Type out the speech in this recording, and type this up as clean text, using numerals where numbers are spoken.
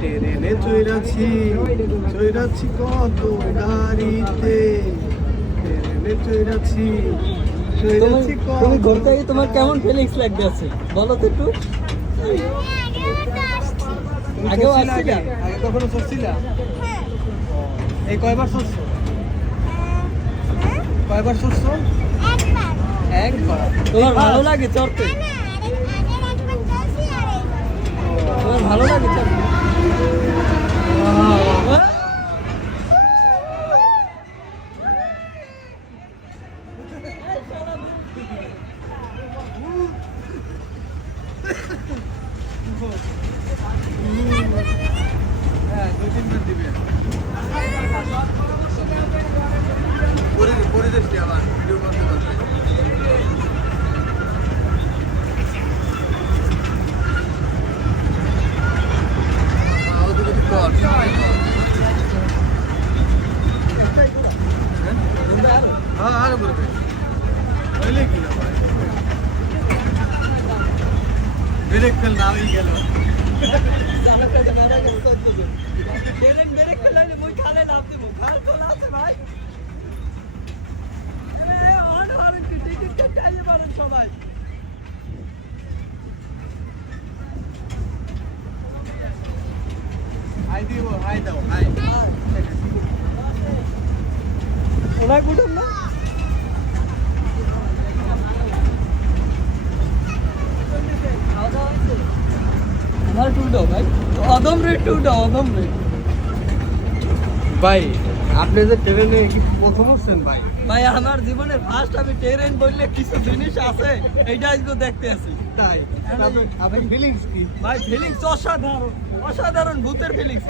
ট্রেনে চড়াচ্ছি চড়াচ্ছি কত গাড়িতে, ট্রেনে চড়াচ্ছি চড়াচ্ছি তুমি ঘুরতে গিয়ে তোমার কেমন ফিলিংস লাগতেছে বলো তো একটু। আগেও আসছিলা? আগে কখনো চড়ছিলা? এই কয়বার চড়ছো? কয়বার চড়ছো? একবার। তোমার ভালো লাগে চড়তে? তোমার ভালো লাগে চড়তে? হ্যাঁ, 2-3 দিবে। পরিদেশটি আবার ভিডিও করতে পারবে। হ্যাঁ, আরো করবে। হইলে কি হবে? ব্রেক ফেল না হয়ে গেল। সবাই হাই দিব, হাই দাও, হাই। ওনার কুটুম না আমার টুল দাও ভাই, অদম রেট টুল দাও, অদম রেট। ভাই আপনি যে ট্রেনে কি প্রথম হচ্ছেন ভাই? ভাই আমার জীবনের ফার্স্ট আমি ট্রেন বললে কিছু জিনিস আছে এইটা আজকে দেখতে আছি। তাই আপনার ফিলিংস কি? ভাই ফিলিংস অসাধারণ, অসাধারণ ভূতের ফিলিংস।